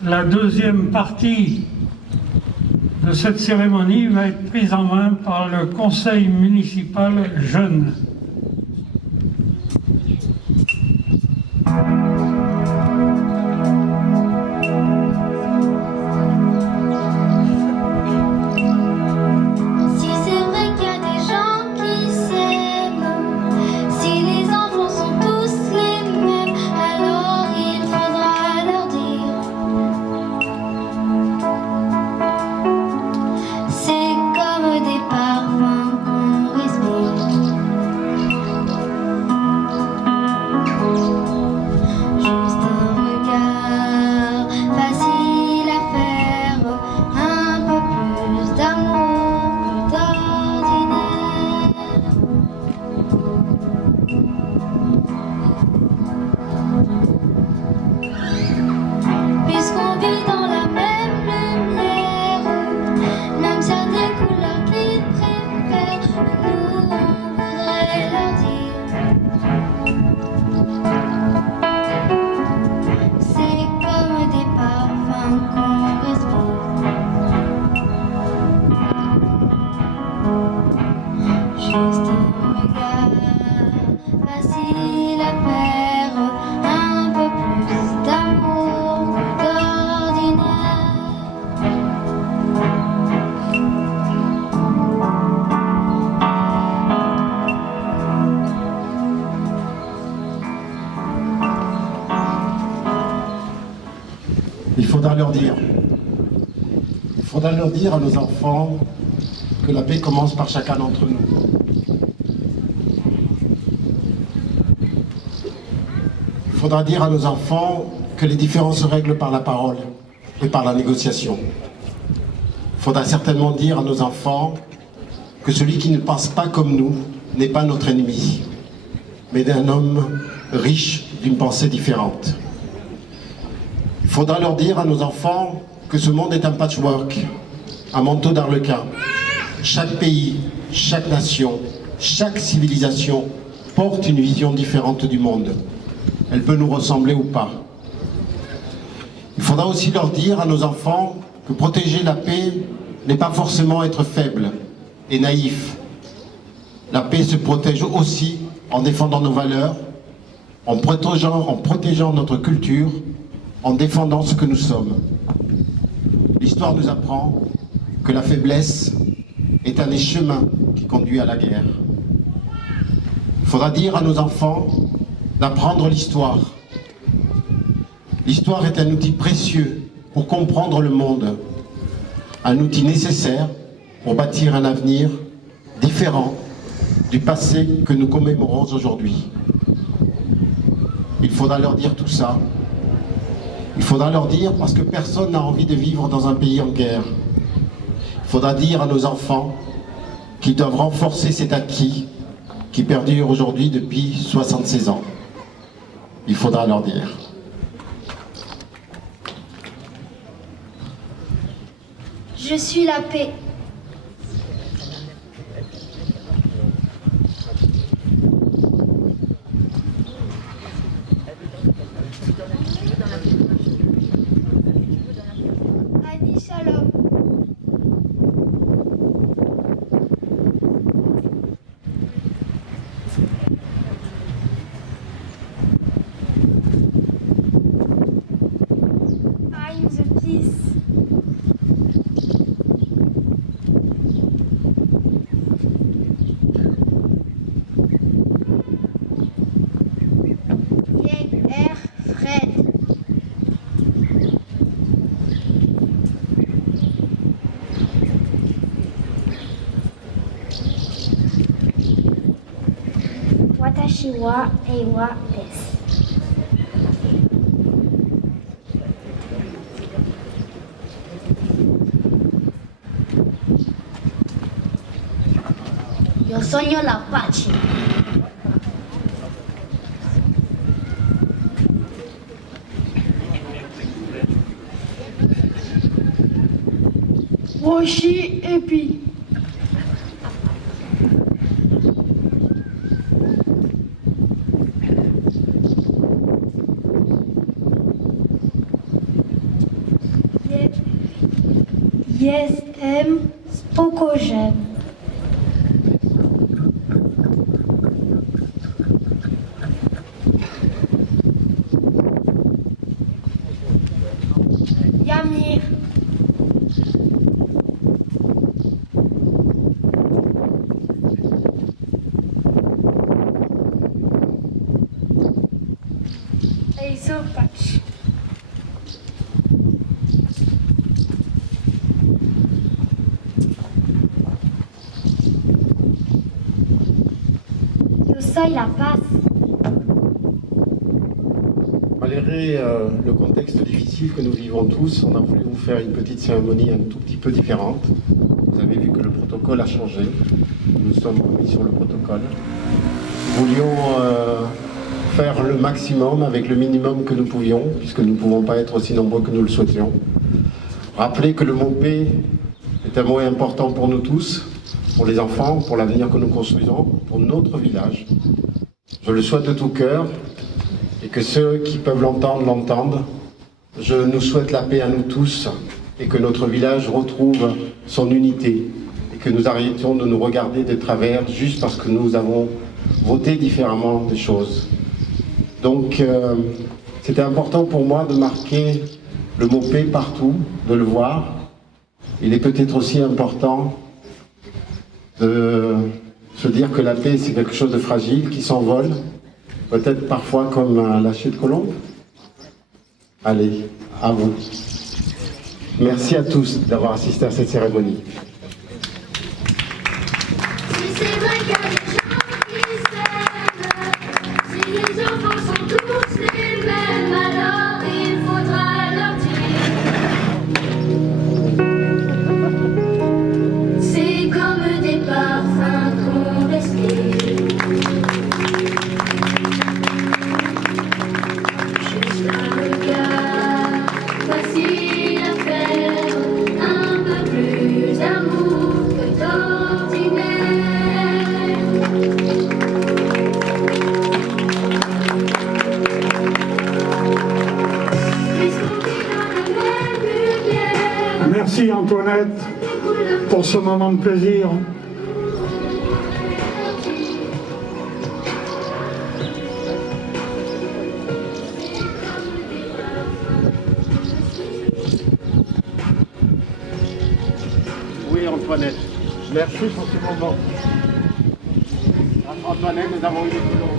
La deuxième partie de cette cérémonie va être prise en main par le conseil municipal jeune. Il faudra leur dire à nos enfants que la paix commence par chacun d'entre nous. Il faudra dire à nos enfants que les différends se règlent par la parole et par la négociation. Il faudra certainement dire à nos enfants que celui qui ne pense pas comme nous n'est pas notre ennemi, mais d'un homme riche d'une pensée différente. Il faudra leur dire à nos enfants que ce monde est un patchwork, un manteau d'arlequin. Chaque pays, chaque nation, chaque civilisation porte une vision différente du monde. Elle peut nous ressembler ou pas. Il faudra aussi leur dire à nos enfants que protéger la paix n'est pas forcément être faible et naïf. La paix se protège aussi en défendant nos valeurs, en protégeant notre culture, en défendant ce que nous sommes. L'histoire nous apprend que la faiblesse est un des chemins qui conduit à la guerre. Il faudra dire à nos enfants d'apprendre l'histoire. L'histoire est un outil précieux pour comprendre le monde, un outil nécessaire pour bâtir un avenir différent du passé que nous commémorons aujourd'hui. Il faudra leur dire tout ça. Il faudra leur dire parce que personne n'a envie de vivre dans un pays en guerre. Il faudra dire à nos enfants qu'ils doivent renforcer cet acquis qui perdure aujourd'hui depuis 76 ans. Il faudra leur dire. Je suis la paix. Ani Shalom. I'm the peace. Fred. Watashi wa Eiwa desu. Yo soño la Apache. Woshi Epi. Jestem spokojem. Yamir. Zobacz. Yo soy la paz. Malgré le contexte difficile que nous vivons tous, on a voulu vous faire une petite cérémonie un tout petit peu différente. Vous avez vu que le protocole a changé. Nous nous sommes remis sur le protocole. Nous voulions faire le maximum avec le minimum que nous pouvions, puisque nous ne pouvons pas être aussi nombreux que nous le souhaitions. Rappeler que le mot paix est un mot important pour nous tous, pour les enfants, pour l'avenir que nous construisons, pour notre village. Je le souhaite de tout cœur, et que ceux qui peuvent l'entendre, l'entendent. Je nous souhaite la paix à nous tous, et que notre village retrouve son unité, et que nous arrêtions de nous regarder de travers juste parce que nous avons voté différemment des choses. Donc, c'était important pour moi de marquer le mot paix partout, de le voir. Il est peut-être aussi important de se dire que la paix, c'est quelque chose de fragile, qui s'envole, peut-être parfois comme un lâcher de colombe. Allez, à vous. Merci à tous d'avoir assisté à cette cérémonie. Si c'est vrai qu'il y a des gens qui s'aiment, si les enfants sont tous les mêmes, alors il faudra leur dire. C'est comme des parfums qu'on respire. Juste un regard facile à faire, un peu plus d'amour que d'ordinaire. Puisqu'on vit dans la même lumière, Merci Antoinette des couleurs pour ce moment de plaisir. Oui, Antoinette. Merci pour ce moment. Antoinette, nous avons eu des colons.